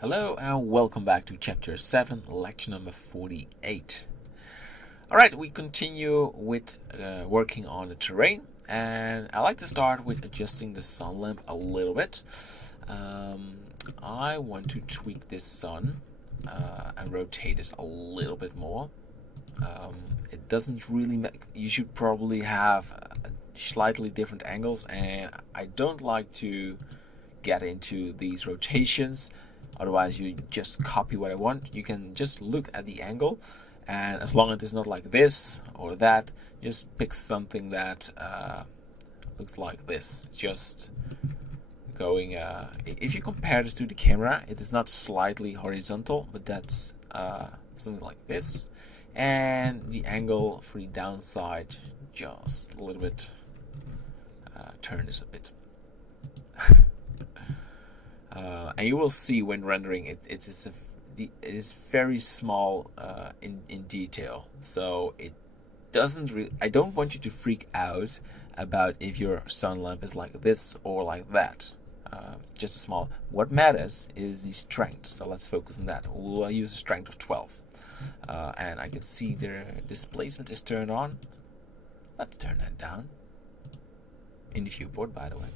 Hello and welcome back to chapter 7, lecture number 48. Alright, we continue with working on the terrain, and I like to start with adjusting the sun lamp a little bit. I want to tweak this sun and rotate this a little bit more. It doesn't really make, you should probably have slightly different angles, and I don't like to get into these rotations. Otherwise you just copy what I want. You can just look at the angle, and as long as it's not like this or that, just pick something that looks like this. Just going if you compare this to the camera, it is not slightly horizontal, but that's something like this, and the angle for the downside, just a little bit turn this a bit. And you will see when rendering it is very small in detail, so it doesn't really, I don't want you to freak out about if your sun lamp is like this or like that. It's just a small, what matters is the strength, so let's focus on that. We'll use a strength of 12, and I can see the displacement is turned on. Let's turn that down in the viewport, by the way.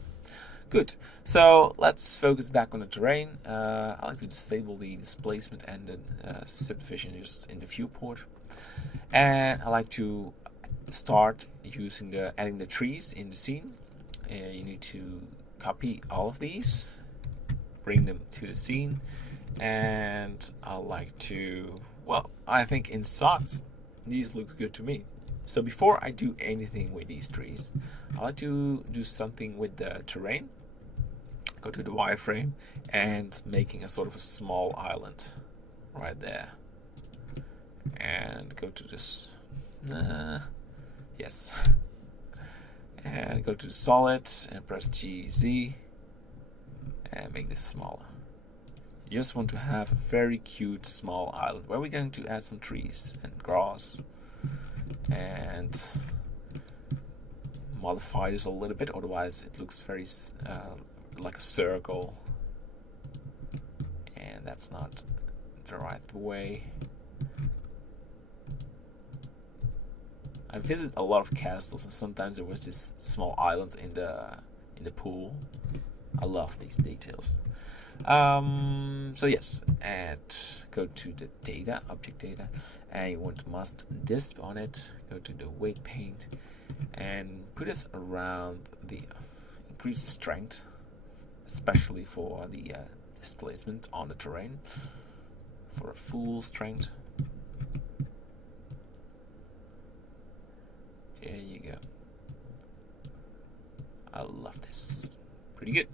Good. So let's focus back on the terrain. I like to disable the displacement and the subdivision just in the viewport, and I like to start using adding the trees in the scene. You need to copy all of these, bring them to the scene, and I like to, well, I think in shots these looks good to me. So before I do anything with these trees, I like to do something with the terrain. Go to the wireframe and making a sort of a small island right there. And go to this, yes. And go to the solid and press GZ and make this smaller. You just want to have a very cute small island where we're going to add some trees and grass and modify this a little bit, otherwise it looks very like a circle, and that's not the right way. I visit a lot of castles, and sometimes there was this small island in the pool. I love these details. So yes, and go to the data, object data, and you want to mask disp on it. Go to the weight paint and put this around the increase the strength, especially for the displacement on the terrain, for a full strength. There you go. I love this. Pretty good.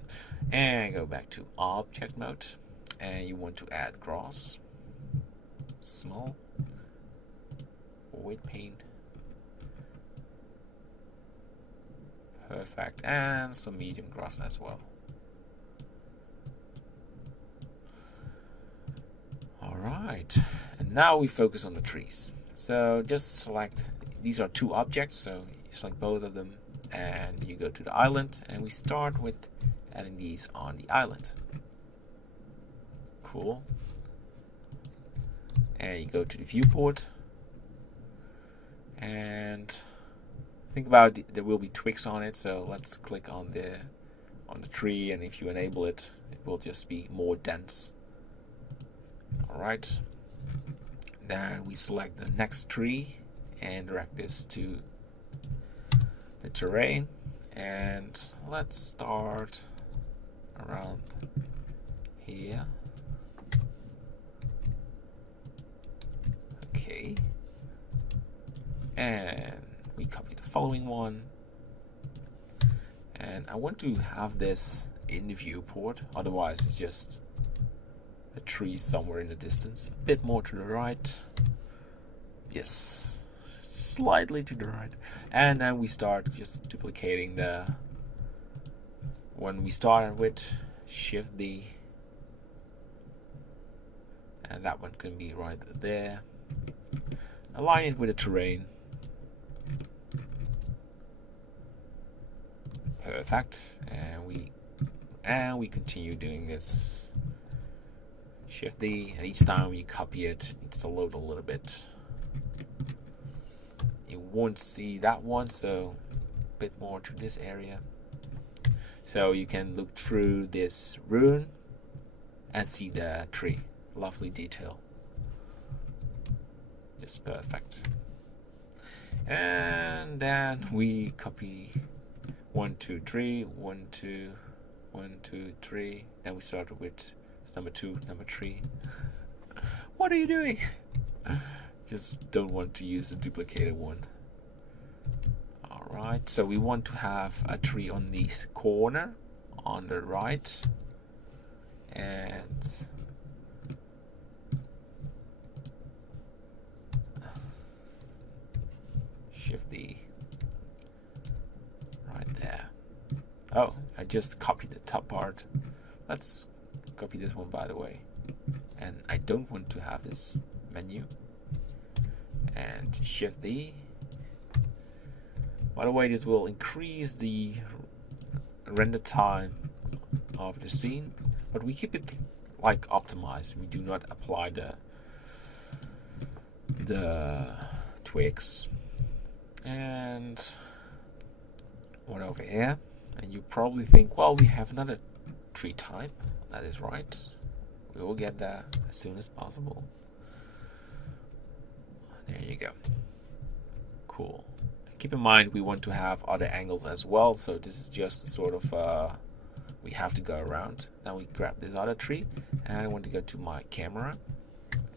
And go back to object mode, and you want to add grass, small, weight paint, perfect, and some medium grass as well. Alright, and now we focus on the trees. So just select, these are two objects, so you select both of them and you go to the island, and we start with adding these on the island. Cool. And you go to the viewport and think about there will be twigs on it, so let's click on the tree, and if you enable it, it will just be more dense. Alright, then we select the next tree and direct this to the terrain, and let's start around here. Okay, and we copy the following one, and I want to have this in the viewport, otherwise it's just a tree somewhere in the distance, a bit more to the right, yes, slightly to the right, and then we start just duplicating the one we started with, Shift D, and that one can be right there. Align it with the terrain. Perfect, and we continue doing this Shift D, and each time you copy it, it needs to load a little bit. You won't see that one, so a bit more to this area. So you can look through this rune and see the tree. Lovely detail. Just perfect. And then we copy 1, 2, 3, 1, 2, 1, 2, 3. Then we start with number 2, number 3. What are you doing? Just don't want to use a duplicated one. Alright, so we want to have a tree on this corner on the right. And Shift D right there. Oh, I just copied the top part. Let's copy this one, by the way. And I don't want to have this menu. And Shift D. By the way, this will increase the render time of the scene, but we keep it like optimized. We do not apply the twigs. And one over here, and you probably think, well, we have another tree type. That is right. We will get there as soon as possible. There you go. Cool. Keep in mind we want to have other angles as well, so this is just sort of we have to go around. Now we grab this other tree, and I want to go to my camera,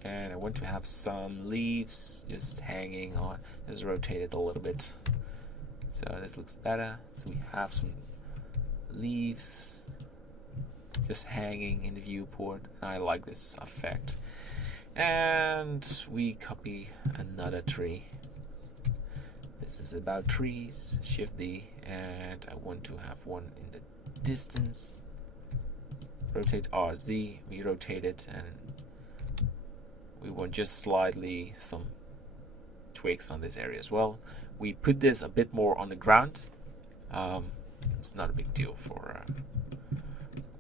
and I want to have some leaves just hanging on. Just rotate it a little bit, so this looks better. So we have some leaves just hanging in the viewport. I like this effect. And we copy another tree. This is about trees. Shift D, and I want to have one in the distance. Rotate RZ, we rotate it, and we want just slightly some twigs on this area as well. We put this a bit more on the ground. It's not a big deal for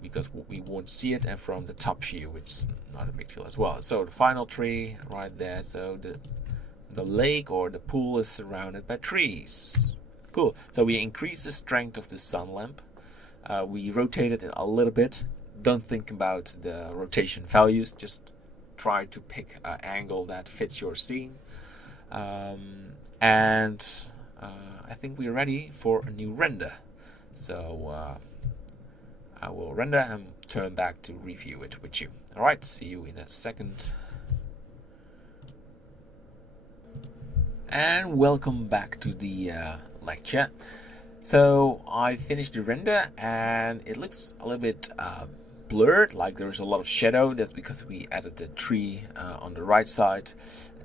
because we won't see it, and from the top view it's not a big deal as well. So the final tree right there. So the lake or the pool is surrounded by trees. Cool. So we increase the strength of the sun lamp. We rotate it a little bit. Don't think about the rotation values. Just try to pick an angle that fits your scene. And I think we're ready for a new render. So I will render and turn back to review it with you. Alright, see you in a second. And welcome back to the lecture. So I finished the render, and it looks a little bit blurred, like there's a lot of shadow. That's because we added the tree on the right side,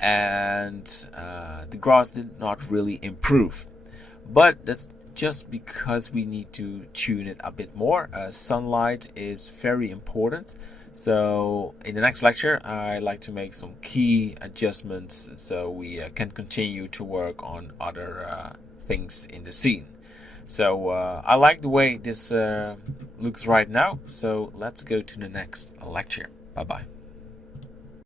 and the grass did not really improve. But that's just because we need to tune it a bit more. Sunlight is very important. So in the next lecture, I like to make some key adjustments so we can continue to work on other things in the scene. So I like the way this looks right now. So let's go to the next lecture. Bye bye.